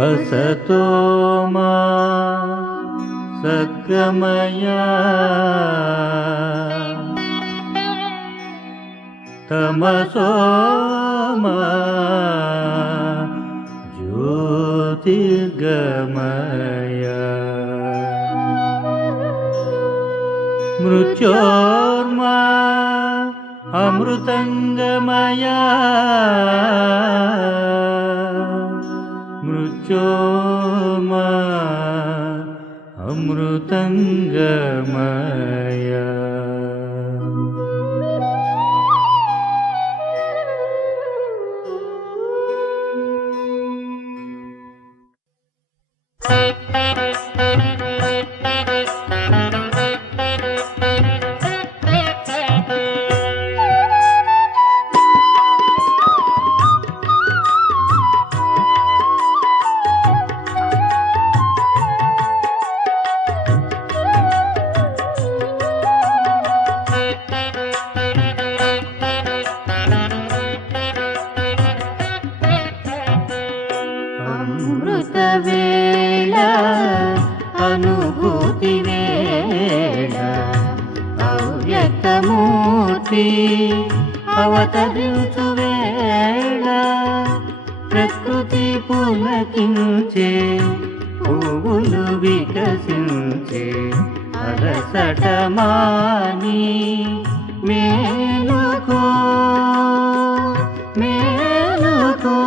असतो मा सद्गमय तमसो मा ज्योतिर्गमय मृत्योर्मा अमृतंगमय मृत्योर्मा अमृतंगमय అవతరించు వేళ ప్రకృతి పులకించే పువ్వులు వికసించే అలసట మాని మేలుకో మేలుకో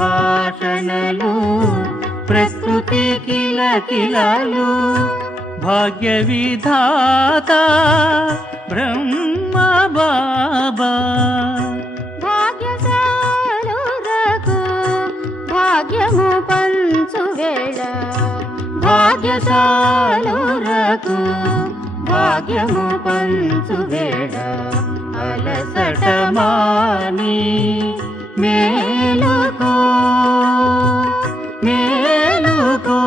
సంభాషణలు ప్రకృతి కిలకిలలు భాగ్య విధాత బ్రహ్మ బాబా భాగ్యశాలురకు భాగ్యము పంచు వేళ భాగ్యశాలురకు భాగ్యము పంచు వేళ అలసట మాని మేలుకో మేలుకో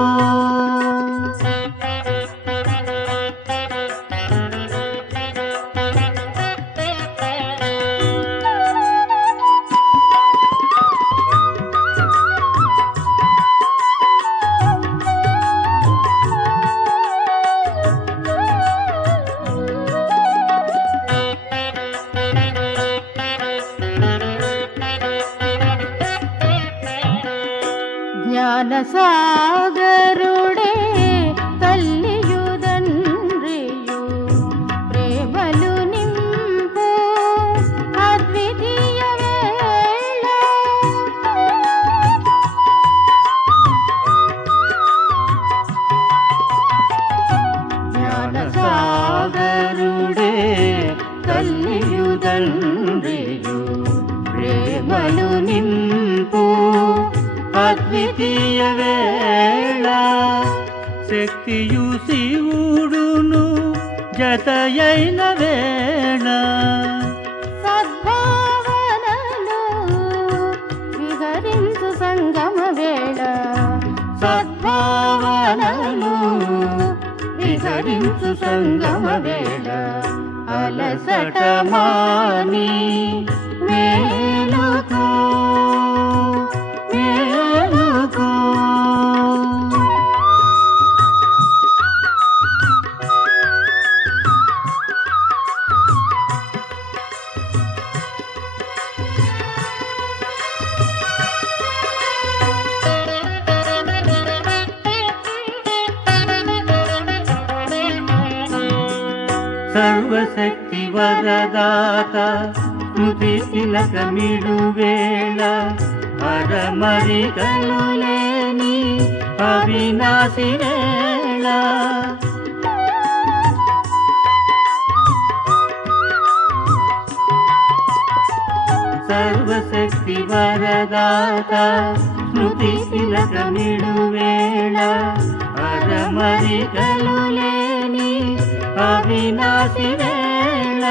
జ్ఞానసాగరుడే తల్లియు తండ్రియు ప్రేమలు నింపు అద్వితీయ వేళ జ్ఞానసాగరుడే తల్లియు తండ్రియు ప్రేమలు నింపు అద్వితీయ వేళ శక్తియు శివుడును జతయైన వేళ సద్భావనలు విహరించు సంగమ వేళ సద్భావనలు విహరించు సంగమ వేళ అలసట మాని మేలుకో మేలుకో సర్వశక్తి వరదాత స్మృతి తిలకమిడు వేళ అరమరికలు లేని అవినాశి వేళ సర్వశక్తి వరదాత స్మృతి తిలకమిడు వేళ అరమరికలు లేని అవినాశి వేళ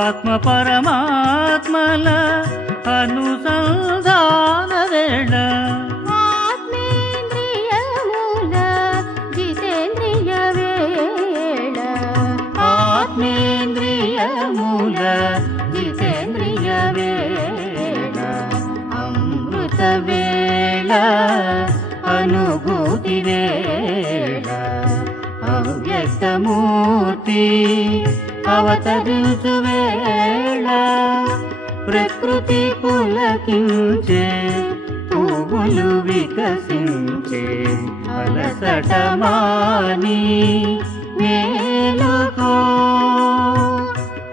ఆత్మ పరమాత్మల అనుసంధాన వేళ ఆత్మేంద్రియమూల జితేంద్రియ వేళ ఆత్మేంద్రియమూల జితేంద్రియ వేళ అమృత వేళ అనుభూతి వేళ అవ్యక్తమూర్తి అవతరించు వేళ ప్రకృతి పులకించే పువ్వులు వికసించే అలసట మాని మేలుకో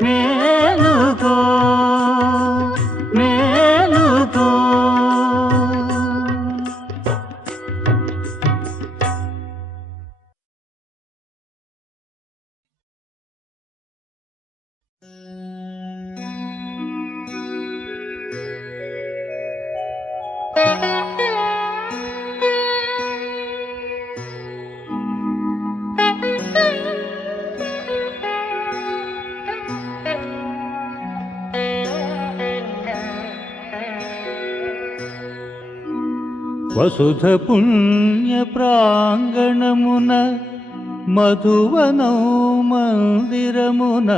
మేలుకో మేలుకో వసుధ పుణ్య ప్రాంగణమున మధువనౌ మందిరమున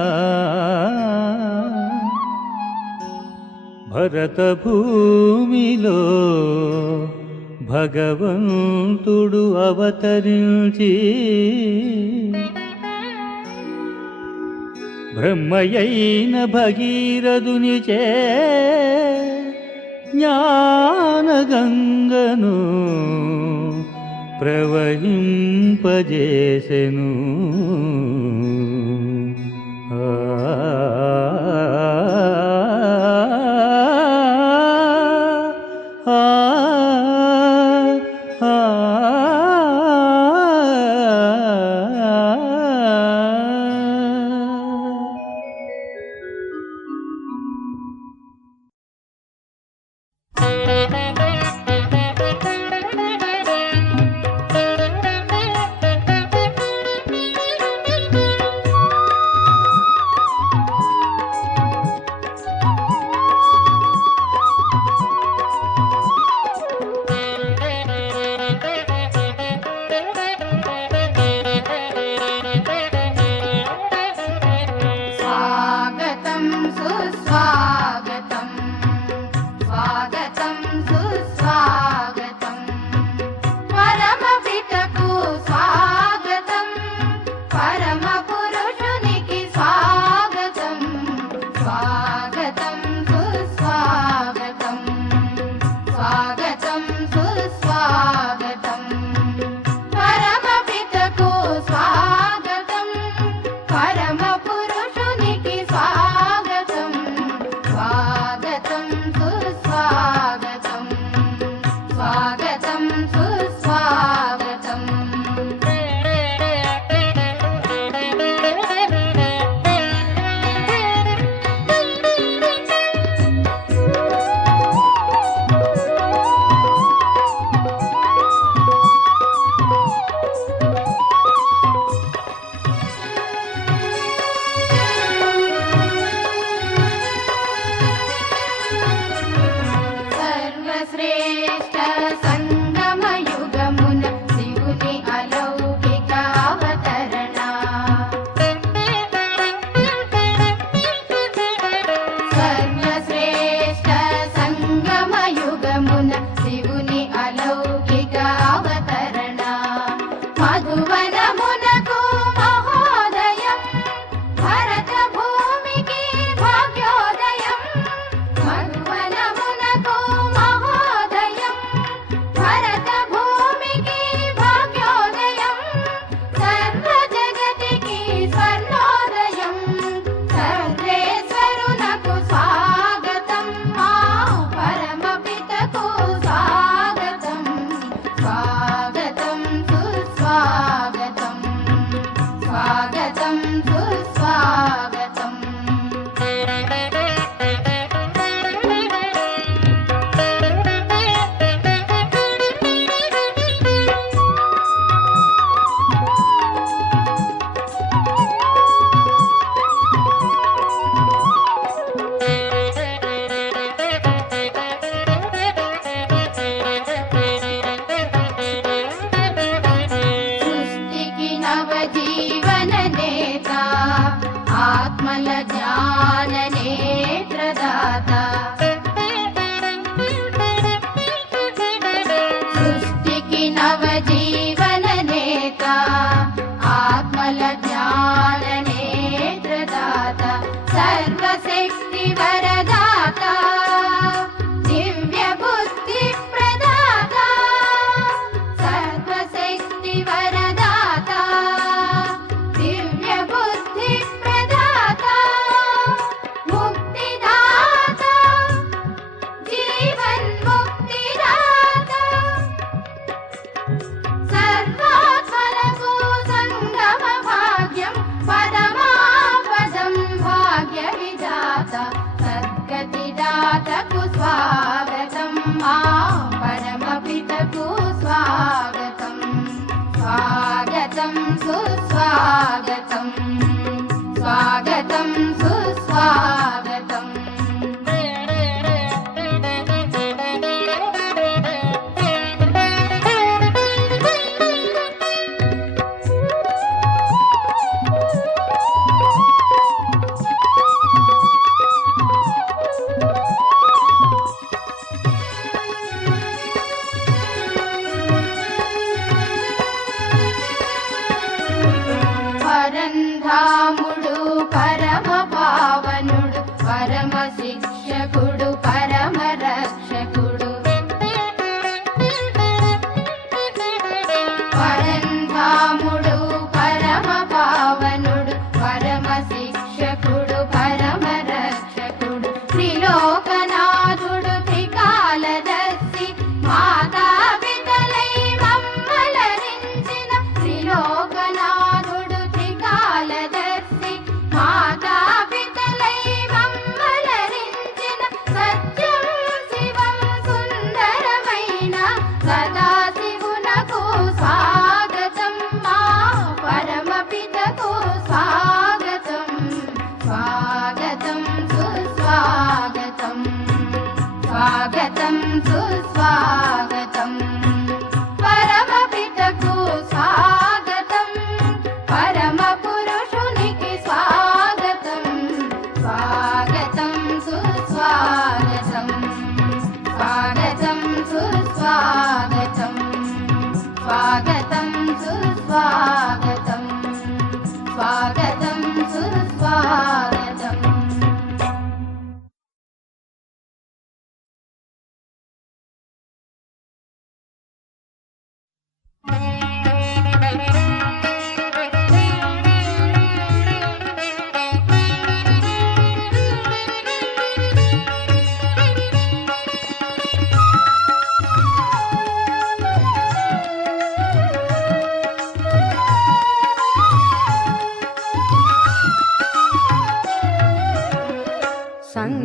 భరత భూమిలో భగవంతుడు అవతరించి బ్రహ్మయైన భగీరథునిచే జ్ఞానగంగను ప్రవహింపజేసెను. జగన్నాథకు స్వాగతం మా పరమపితకు స్వాగతం స్వాగతం సుస్వాగతం స్వాగతం సుస్వాగతం పరంధాముడు పరమ పావనుడు పరమ శిక్షకుడు పరమ రక్షకుడు పరంధాముడు పరమ పావనుడు పరమ శిక్షకుడు పరమ రక్షకుడు త్రిలోకనాథుడు త్రికాలదర్శి మాతా పితలై మమ్మలరించిన త్రిలోకనాథుడు త్రికాలదర్శి మాతా పితలై మమ్మలరించిన సత్యం శివం సుందరమైన సదాశివునకు స్వాగతం మా పరమపితకు స్వాగతం స్వాగతం సుస్వాగతం స్వాగతం సుస్వాగతం పరమపితకు స్వాగతం పరమ పురుషునికి స్వాగతం స్వాగతం సుస్వాగతం స్వాగతం సుస్వాగతం స్వాగతం సుస్వాగతం స్వాగతం సుస్వాగతం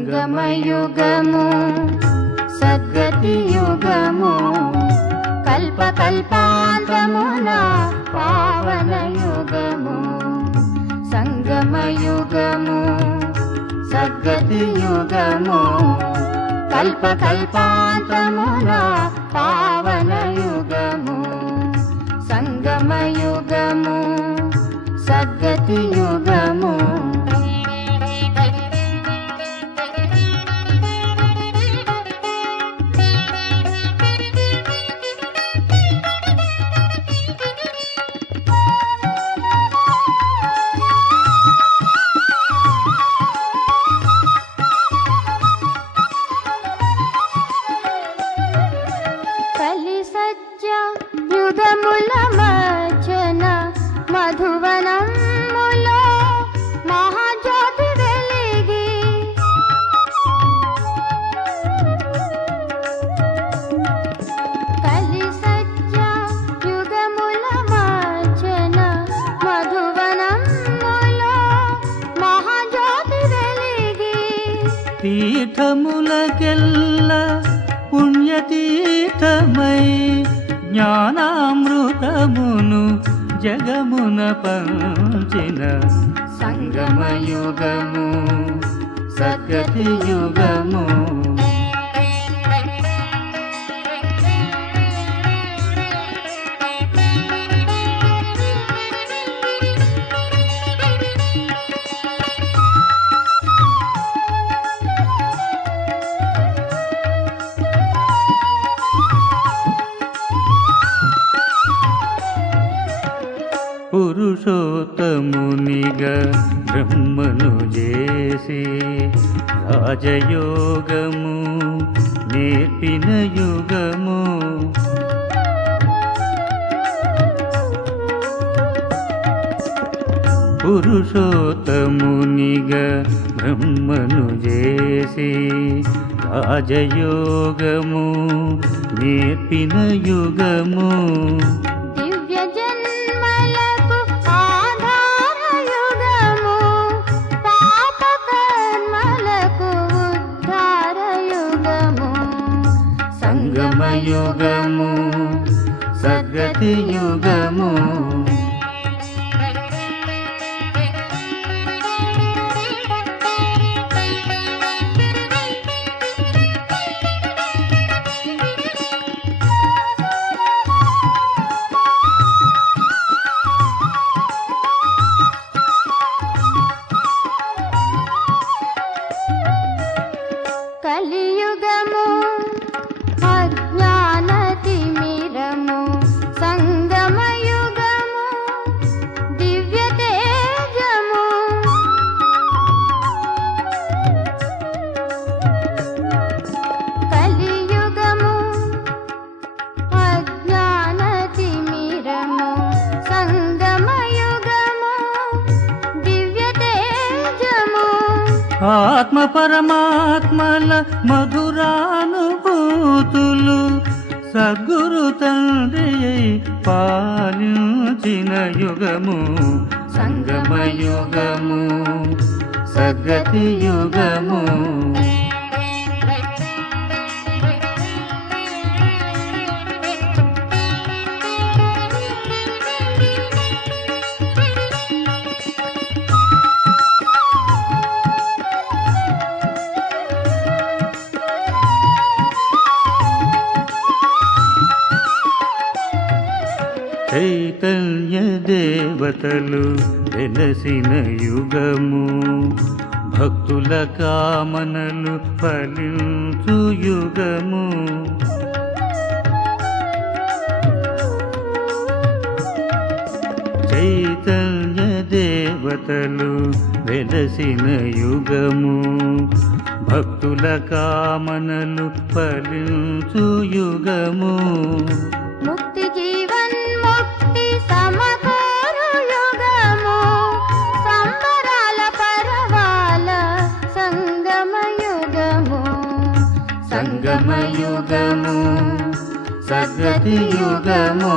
సంగమయుగము సద్గతి యుగము కల్పకల్పాంతమున పావన యుగము సంగమయుగము సద్గతి యుగము కల్పకల్పాంతమున పావన యుగము సంగమయుగము సద్గతి యుగము యుగముల మధ్యన మధువనములో మహాజ్యోతి వెలిగి కలి సత్య యుగముల మధ్యన మధువనములో మహాజ్యోతి వెలిగి తీర్థములకెల్ల పుణ్యతీర్థమై జ్ఞానామృతమును జగమున పంచిన సంగమయుగము సద్గతి యుగము పురుషోత్తమునిగా బ్రహ్మను చేసి రాజయోగము నేర్పిన యుగము పురుషోత్తమునిగా బ్రహ్మను చేసి రాజయోగము నేర్పిన యుగము ఆధార సంగమయుగము సద్గతి యుగము కలియుగము అజ్ఞాన తిమిరము సంగమయుగము దివ్య తేజము కలియుగము అజ్ఞాన తిమిరము సంగమయుగము దివ్య తేజము ఆత్మ పరమాత్మల మధురానుభూతులు సద్గురు తండ్రి పాలించిన యుగము సంగమయుగము సద్గతి యుగము చైతన్య దేవతలు వెలసిన యుగము భక్తుల కామనలు ఫలించు యుగము చైతన్య దేవతలు వెలసిన యుగము భక్తుల కామనలు ఫలించు యుగము ముక్తి జీవన్ ముక్తి సమకూరు యుగము సంబరాల పరవాల సంగమయుగము సంగమయుగము సద్గతి యుగము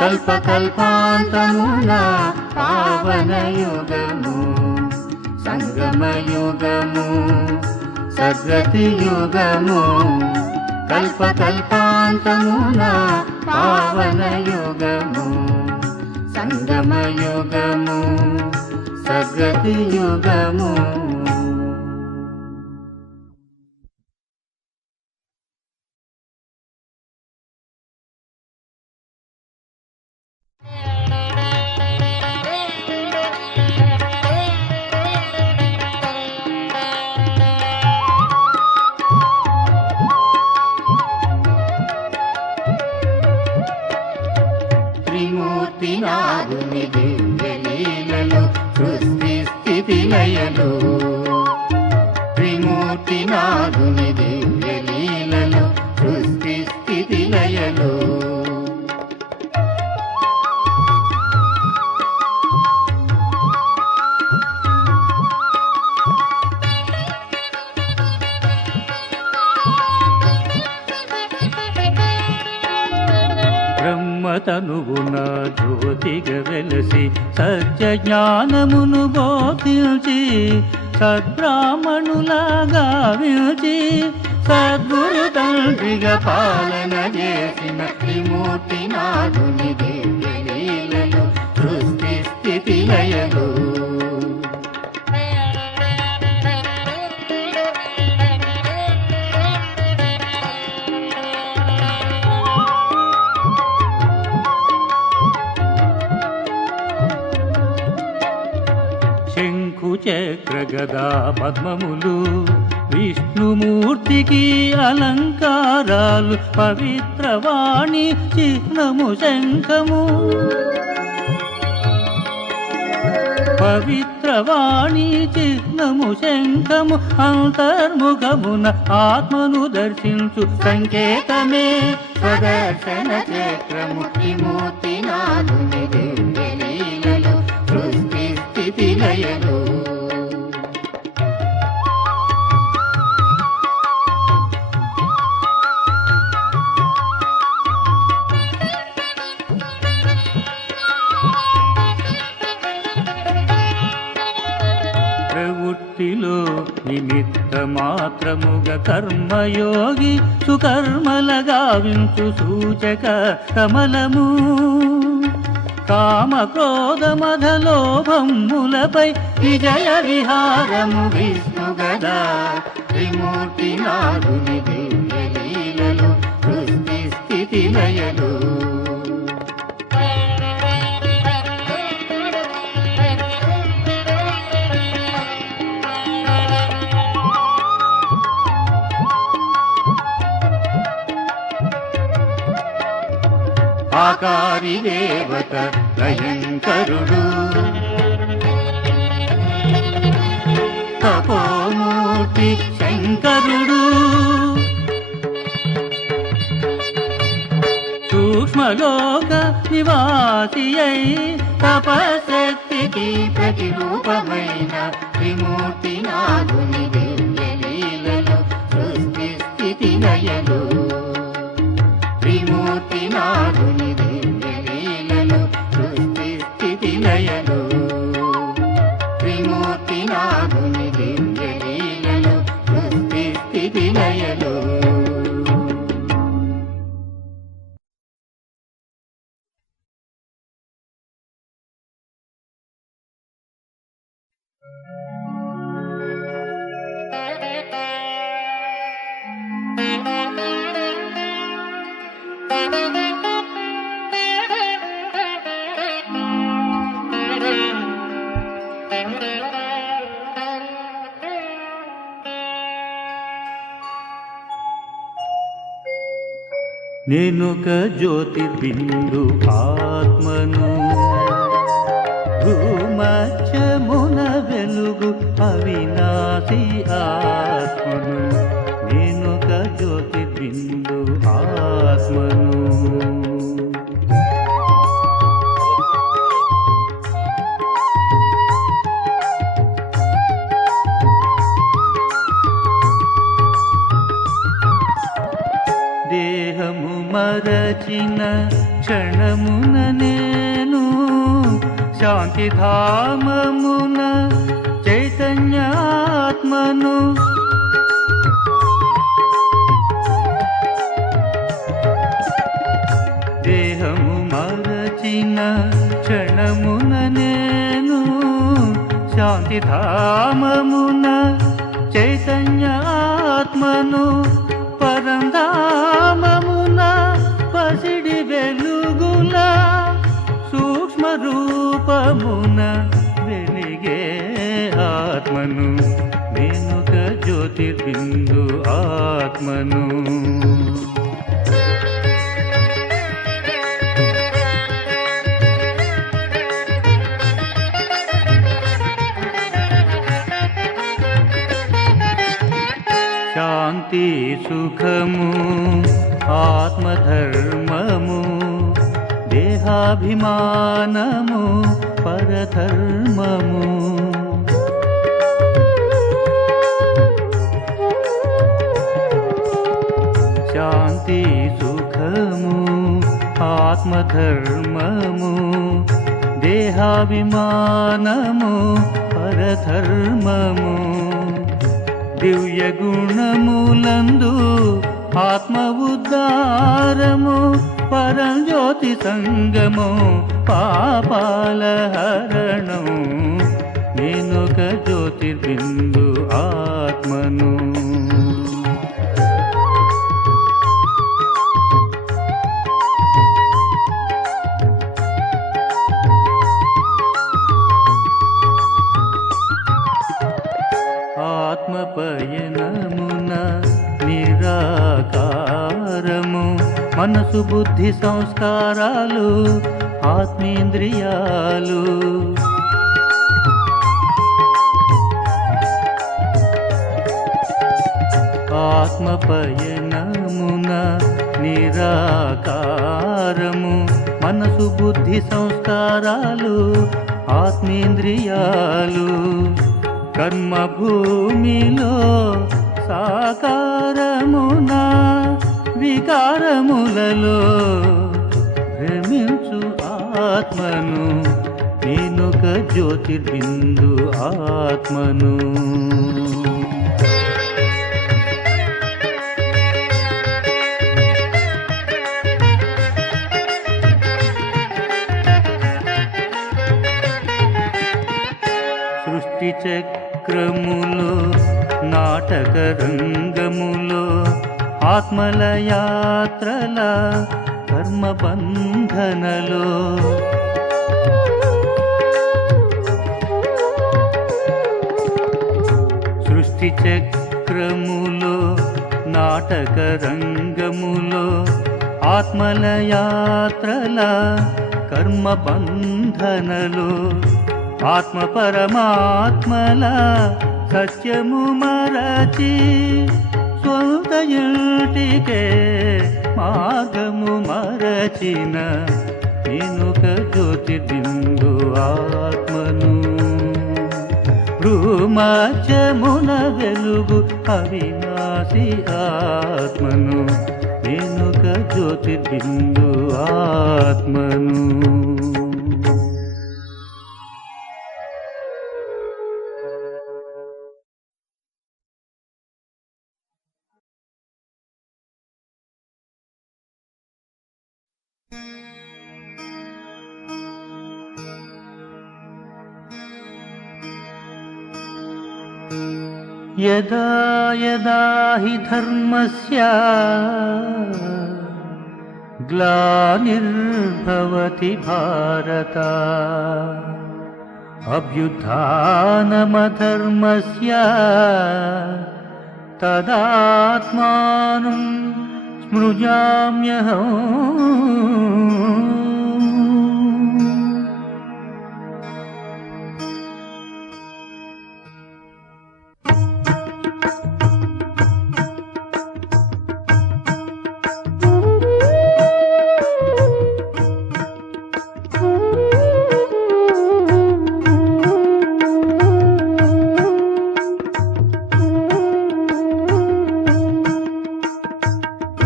కల్పకల్పాంతమున పావన యుగము సంగమయుగము సద్గతి యుగము కల్పకల్పాంతమున పావన యుగము సంగమయుగము సద్గతి యుగము త్రిమూర్తినాథుని దివ్య లీలలు సృష్టి స్థితి లయలు త్రిమూర్తినాథుని దివ్య లీలలు సృష్టి స్థితి లయలు బ్రహ్మతనువున జ్యోతిగా వెలసి సత్య జ్ఞానమును బోధించి సద్బ్రాహ్మణులాగా విల్చి సద్గురు తండ్రిగా పాలన చేసిన త్రిమూర్తినాథుని దివ్య లీలలు సృష్టి స్థితి లయలు శంఖు చక్ర గదా పద్మములు విష్ణుమూర్తికి అలంకారాలు పవిత్రవాణి చిహ్నము శంఖము పవిత్రవాణి చిహ్నము శంఖము అంతర్ముఖమున ఆత్మను దర్శించు సంకేతమే స్వదర్శన చక్రము త్రిమూర్తినాథుని దివ్య లీలలు సృష్టి స్థితి లయలు ప్రవృత్తిలో నిమిత్త మాత్రముగా కర్మయోగి సుకర్మల గావించు సూచక కమలము కామ క్రోధ మదలోభమ్ములపై విజయ విహారము విష్ణు గదా త్రిమూర్తి నాదుని దివ్య లీలలు సృష్టి స్థితి లయలు ఆకారి దేవత భయంకరుడు తపోమూర్తి శంకరుడు సూక్ష్మలోక నివాసి అయి తపశక్తికి ప్రతిరూపమైన త్రిమూర్తి నాదుని దివ్య లీలలు సృష్టి స్థితి లయలు త్రిమూర్తి నాదుని దివ్య లీలలు సృష్టి స్థితి లయలు త్రిమూర్తి నాదుని దివ్య లీలలు సృష్టి స్థితి లయలు నేనొక జ్యోతిర్బిందు ఆత్మను భూమధ్యమున వెలుగు అవినాశి ఆత్మను నేనొక జ్యోతిర్బిందు ఆత్మను దేహము మరచిన క్షణమున నేను శాంతిధామమున చైతన్యాత్మను దేహము మరచిన క్షణమున నేను శాంతిధామమున చైతన్యాత్మను పరంధామమున పసిడి వెలుగుల సూక్ష్మ రూపమున వెలిగే ఆత్మను నేనొక జ్యోతిర్బిందు ఆత్మను శాంతి సుఖము ఆత్మధర్మము దేహాభిమానము పరధర్మము శాంతి సుఖము ఆత్మధర్మము దేహాభిమానము పరధర్మము దివ్య గుణములందు ఆత్మ ఉద్ధారము పరంజ్యోతి సంగము పాపాల హరణం నేనొక జ్యోతిర్బిందు ఆత్మను ఆత్మపయనమున నిరాకారము మనసు బుద్ధి సంస్కారాలు ఆత్మేంద్రియాలు ఆత్మపయనమున నిరాకారము మనసు బుద్ధి సంస్కారాలు ఆత్మేంద్రియాలు కర్మభూమిలో సాకారమున వికారములలో భ్రమించు ఆత్మను నేనొక జ్యోతిర్బిందు ఆత్మను రంగములో ఆత్మల యాత్రల కర్మబంధనలో సృష్టి చక్రములో నాటక రంగములో ఆత్మల యాత్రల కర్మబంధనలో ఆత్మ పరమాత్మల సత్యము మరచి స్వంత ఇంటికే మార్గము మరచిన నేనొక జ్యోతిర్బిందు ఆత్మను భ్రూమధ్యమున వెలుగు అవినాశి ఆత్మను నేనొక జ్యోతిర్బిందు ఆత్మను. యదా యదా హి ధర్మస్య గ్లానిర్భవతి భారత అభ్యుత్థానమధర్మస్య తదాత్మానం స్మృజామ్యహం.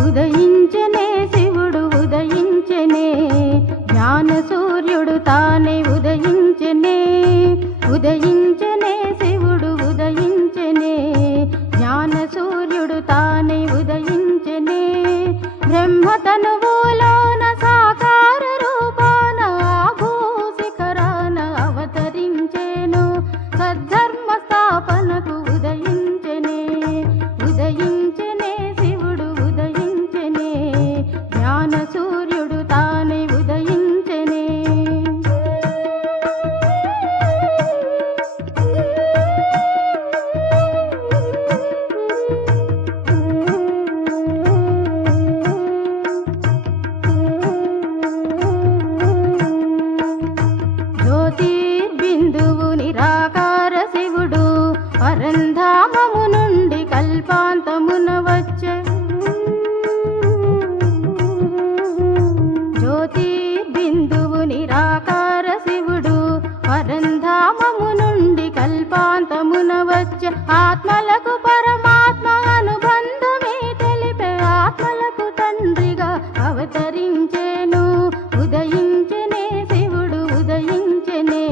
ఉదయించనే శివుడు ఉదయించనే, జ్ఞాన సూర్యుడు తానే ఉదయించనే. ఉదయించనే శివుడు ఉదయించనే, జ్ఞాన సూర్యుడు తానే ఉదయించనే. బ్రహ్మ తనువులోన సాకార రూపాన ఆభూశిఖరాన అవతరించెను, సద్ధర్మ స్థాపనకు ఉదయించనే. ఉదయించనే శివుడు ఉదయించనే, జ్ఞాన సూర్యుడు తానే ఉదయించనే. జ్యోతిర్బిందువు నిరాకార శివుడు పరంధామము నుండి కల్పాంతమున వచ్చె. జ్యోతిర్బిందువు నిరాకార శివుడు పరంధామము నుండి కల్పాంతమున వచ్చె. ఆత్మలకు పరమాత్మ అనుబంధమే తెలిపే, ఆత్మలకు తండ్రిగా అవతరించెను. ఉదయించనే శివుడు ఉదయించనే,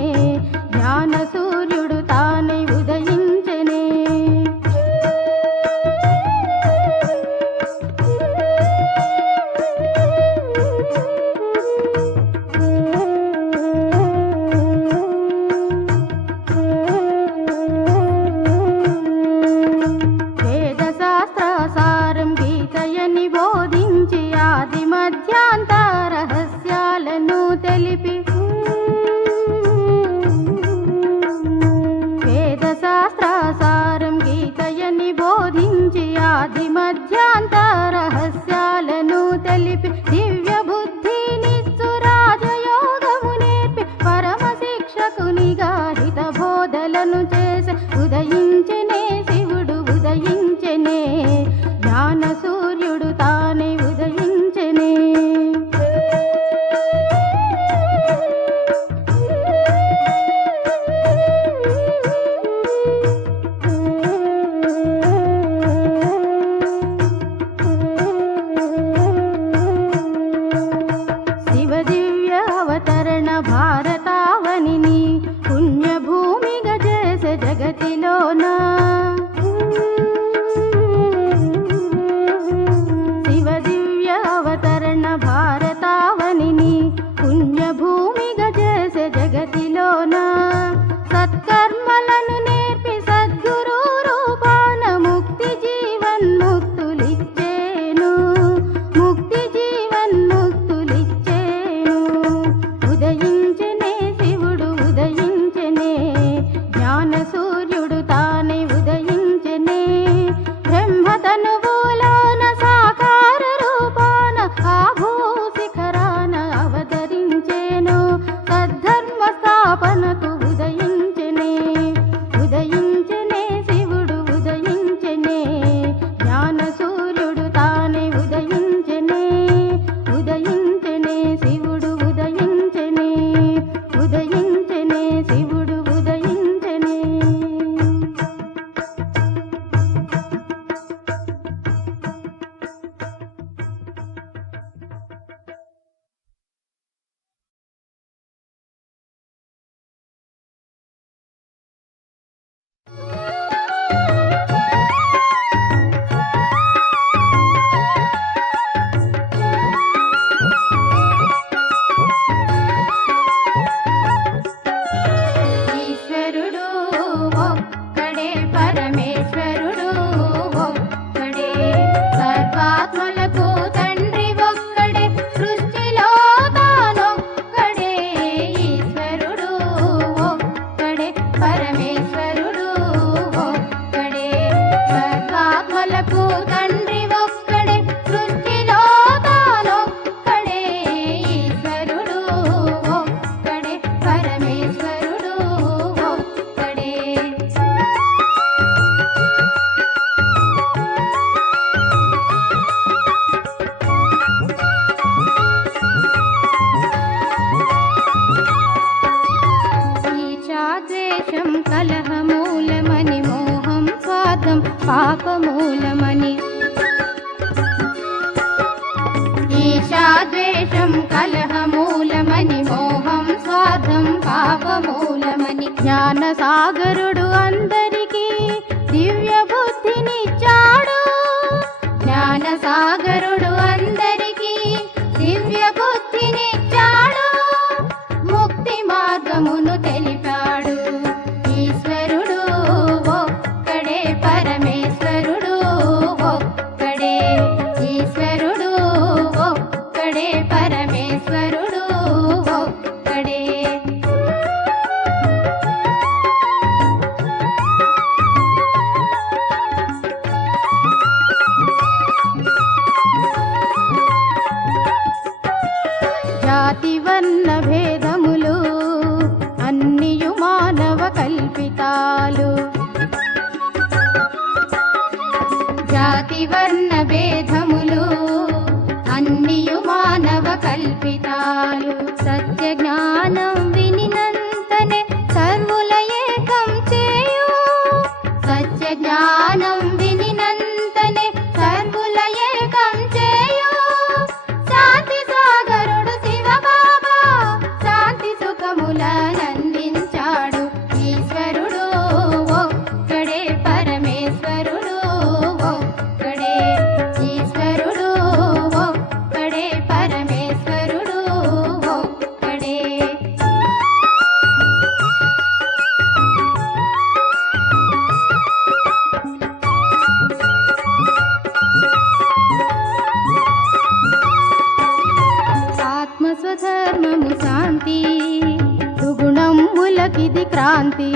జ్ఞాన సూర్యుడు తానే ఉదయించనే. వేద శాస్త్ర సారం గీతయని బోధించి ఆది మధ్యాంత రహస్యాలను తెలిపి. వేద శాస్త్ర సారం గీతయని బోధించి ఆది మధ్యాంత రహస్యాలను తెలిపి. దివ్య బుద్ధినిచ్చు రాజయోగము నేర్పి, పరమ శిక్షకునిగా హిత బోధలను చేసే. ఉదయించనే శివుడు ఉదయించనే, జ్ఞాన సూర్యుడు తానే ఉదయించనే. తనువులోన సాకార రూపాన ఆ భూశిఖరాన అవతరించేను. సద్ధర్మ స్థాపనకు ఉదయించెనే ఉదయించెనే శివుడు ఉదయించెనే. జ్ఞాన సూర్యుడు తానే ఉదయించెనే ఉదయించెనే శివుడు ఉదయించెనే ఉదయించెనే శివుడు ఉదయించెనే. ఈశ్వరుడు ఒక్కడే పరమేశ్వరుడు ఒక్కడే. సర్వాత్మలకు తండ్రి ఒక్కడే సృష్టిలో తానొక్కడే. ఈశ్వరుడు ఒక్కడే పరమేశ్వరుడు ఒక్కడే. సర్వాత్మలకు తండ్రి ఒక్కడే సృష్టిలో తానొక్కడే. ఈశ్వరుడు ఒక్కడే పరమేశ్వరుడు ఒక్కడే. ఈచాద్వేషం కలహమూలమని మోహం స్వార్థం పాపమూలమని. ఈశాద్వేషం కలహమూలమని మోహం స్వార్థం పాపమూలమని. జ్ఞాన సాగరుడు అందరికీ దివ్య బుద్ధినిచ్చాడు. జ్ఞాన సాగరుడు అందరికీ దివ్య బుద్ధినిచ్చాడు. ముక్తి మార్గమును తెలిపాడు. ఈశ్వరుడు ఒక్కడే పరమేశ్వరుడు ఒక్కడే. ఈశ్వరుడు ఒక్కడే పరమేశ్వరుడు ఒక్కడే. జాతి వర్ణ భేదములు అన్నియు మానవ కల్పితాలు. జాతి వర్ణ భేదములు అన్నియు మానవ కల్పితాలు. సత్య జ్ఞానం వినినంతనే సర్వుల ఏకం చేయు. సత్య జ్ఞానం వినినంతనే సర్వుల ఏకం చేయు. శాంతి సాగరుడు శివబాబా శాంతి సుఖములనందించాడు. ఈశ్వరుడు ఒక్కడే పరమేశ్వరుడు ఒక్కడే. ఈశ్వరుడు ఒక్కడే పరమేశ్వరుడు ఒక్కడే. ఆత్మస్వధర్మము శాంతి సుగుణములకిది క్రాంతి.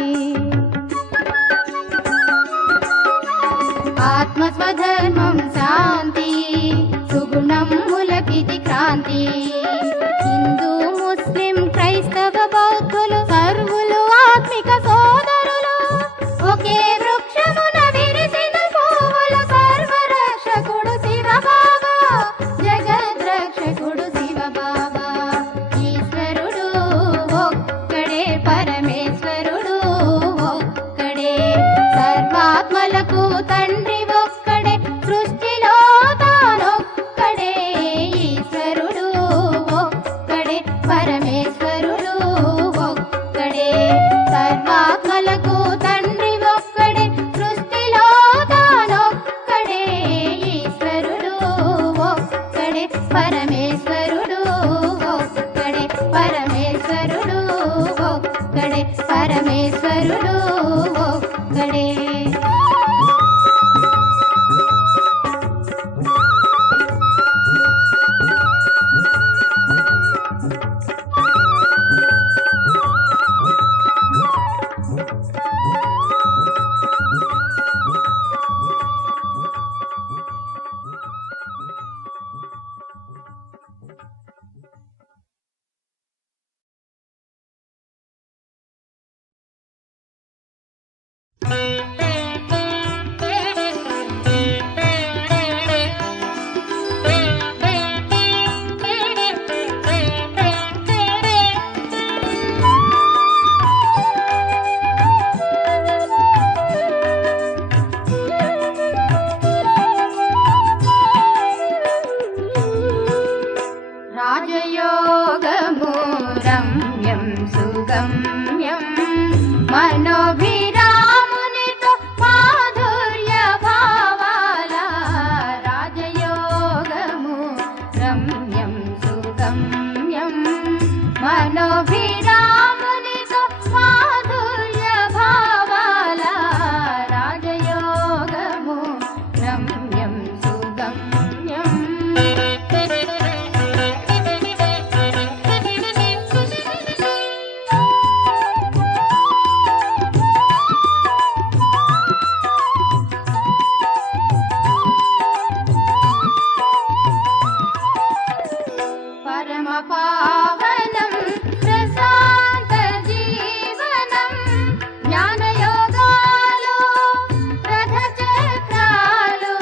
ఆత్మస్వధర్మం శాంతి సుగుణములకిది క్రాంతి. హిందూ ముస్లిం క్రైస్తవ బౌద్ధులు సర్వులు ఆత్మిక సోదరులు. ఒకే వృక్షమున విరిసిన పువ్వులు. సర్వరక్షకుడు శివబాబా జగద్రక్షకుడు శివబాబా. ఈశ్వరుడు ఒక్కడే పరమేశ్వరుడు ఒక్కడే. సర్వాత్మలకు తండ్రి ఒక్కడే సృష్టిలో తానొక్కడే. ఈశ్వరుడు ఒక్కడే పరమేశ్వరుడు ఒక్కడే. సర్వాత్మలకు తండ్రి ఒక్కడే సృష్టిలో తానొక్కడే. ఈశ్వరుడు ఒక్కడే పరమేశ్వరుడు ఒక్కడే. పరమేశ్వరుడు ఒక్కడే పరమేశ్వరుడు ఒక్కడే. పరమ పావనం ప్రశాంత జీవనం జ్ఞానయోగాలు రథ చక్రాలు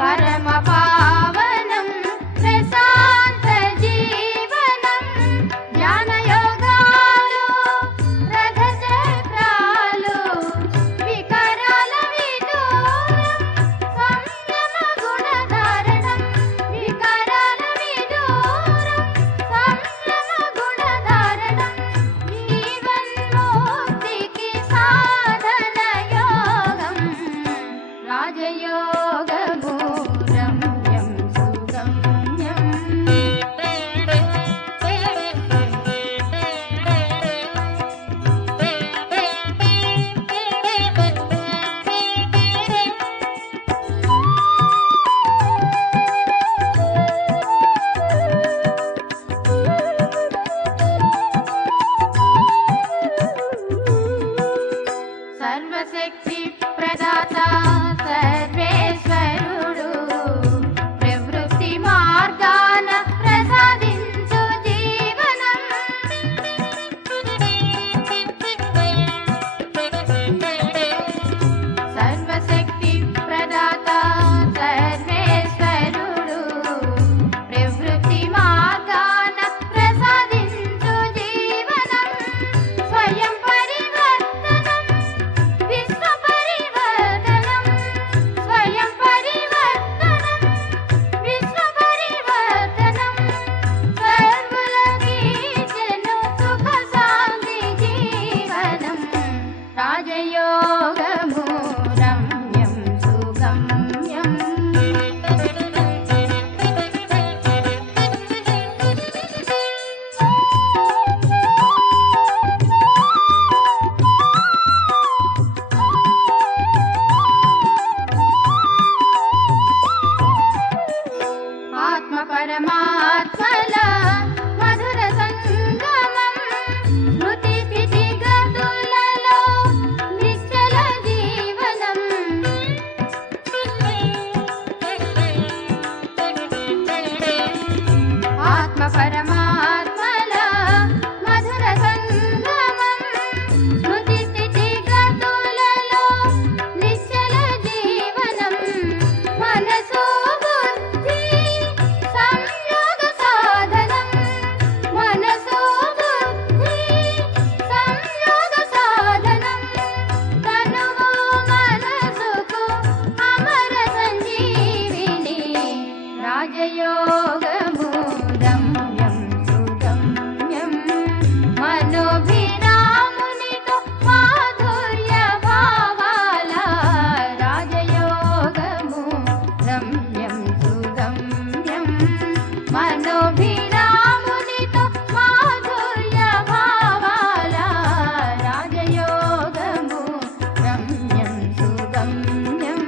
పరమ పావనం ప్రశాంత జీవనం జ్ఞానయోగాలు రథ చక్రాలు వికరాల విదూరం సంయమ గుణధారణం వికరాల విదూరం సంయమ గుణధారణం జీవన్ముక్తికి సాధన యోగం రాజయోగము రమ్యం సుగమ్యం సర్వశక్తి ప్రదాత సర్వేశ్వరుడు ప్రవృత్తి మార్గాన ప్రసాదించు జీవనం సర్వశక్తి ప్రదాత సర్వేశ్వరుడు ప్రవృత్తి మార్గాన ప్రసాదించు జీవనం స్వయం పరివర్తనం విశ్వ పరివర్తనం స్వయం పరివర్తనం విశ్వ పరివర్తనం సర్వులకీచెను సుఖ శాంతి జీవనం రాజయోగము రమ్యం సుగమ్యం ఆత్మ పరమాత్మల మధుర సంగమం స్మృతి స్థితి గతులలో నిశ్చల జీవనం ఆత్మ పరమాత్మల మధుర సంగమం స్మృతి స్థితి గతులలో నిశ్చల జీవనం మనసు బుద్ధి సంయోగ సాధనం మనసు బుద్ధి సంయోగ సాధనం తనువు మనసుకు అమర సంజీవిని రాజయోగము రమ్యం సుగమ్యం మనోభిరామునితో మాధుర్య భావాల రాజయోగము రమ్యం సుగమ్యం మనోభిరామునితో మాధుర్య భావాల రాజయోగము రమ్యం సుగమ్యం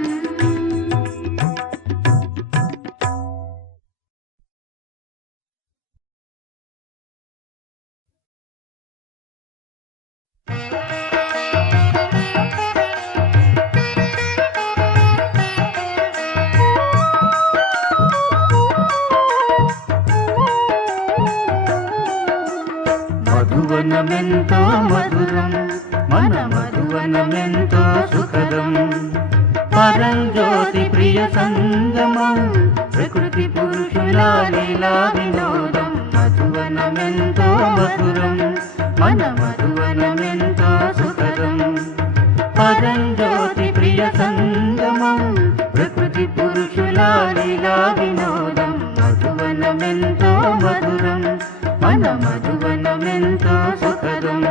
మధువనమెంతో మధురం మన మధువనమెంతో సుఖదం పరంజ్యోతి ప్రియ సంగమం ప్రకృతి పురుషుల లీలా వినోదం మధువనమెంతో మధురం మన మధువనమెంతో సుఖదం పరంజ్యోతి ప్రియ సంగమం ప్రకృతి పురుషుల లీలా వినోదం మధువనమెంతో మధురం మన మధువనమెంతో సుఖదం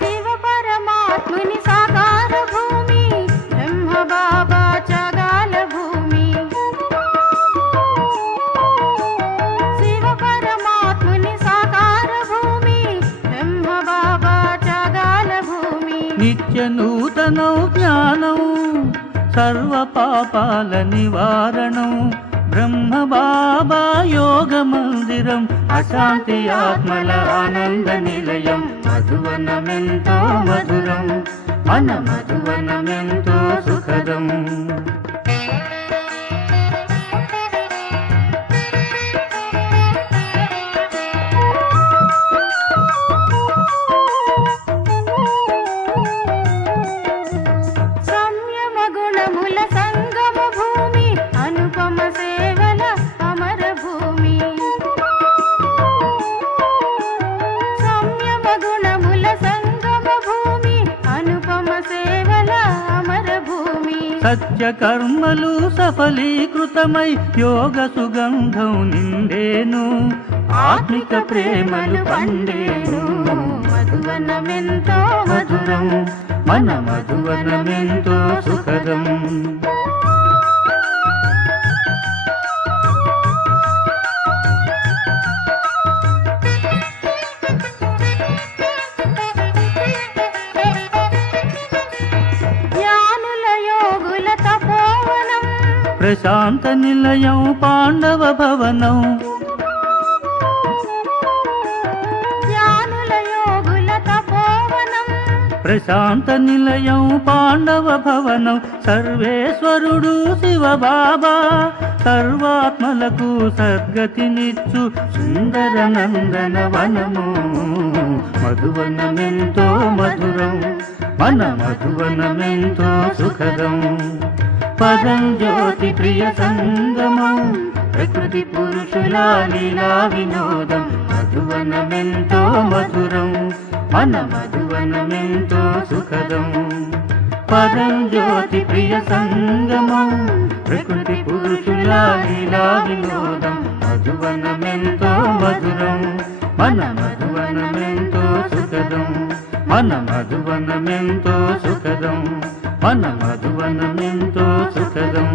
శివ పరమాత్ముని సాకార భూమి బ్రహ్మ బాబా సర్వ పాపాల నివారణం బ్రహ్మ బాబా యోగ మందిరం అశాంతి ఆత్మల ఆనంద నిలయం మధువనమెంతో మధురం మన మధువనమెంతో సుఖదం సంయమ గుణముల సంగమ భూమి అనుపమ సేవల అమర భూమి సంయమ గుణముల సంగమ భూమి అనుపమ సేవల అమర భూమి సత్య కర్మలు సఫలీకృతమై యోగ సుగంధం నిండేను ఆత్మిక ప్రేమలు పండేను మధువనమెంతో మధురం మన మధువనమెంతో సుఖదం జ్ఞానుల యోగుల తపోవనం ప్రశాంత నిలయం పాండవ భవనం జ్ఞానుల యోగుల తపోవనం ప్రశాంత నిలయం పాండవ భవనం సర్వేశ్వరుడు శివ బాబా సర్వాత్మలకు సద్గతినిచ్చు సుందర నందన వనము మధువనమెంతో మధురం మన మధువనమెంతో సుఖదం పదం జ్యోతి ప్రియ సంగమం ప్రకృతి పురుషుల లీలా వినోదం మధువనమెంతో మధురం మన మధువనమెంతో సుఖదం పదం జ్యోతి ప్రియ సంగమం ప్రకృతి పురుషుల లీలా వినోదం మధువనమెంతో మధురం మన మధువనమెంతో సుఖదం మన మధువనమెంతో సుఖదం మన మధువనమెంతో సుఖదం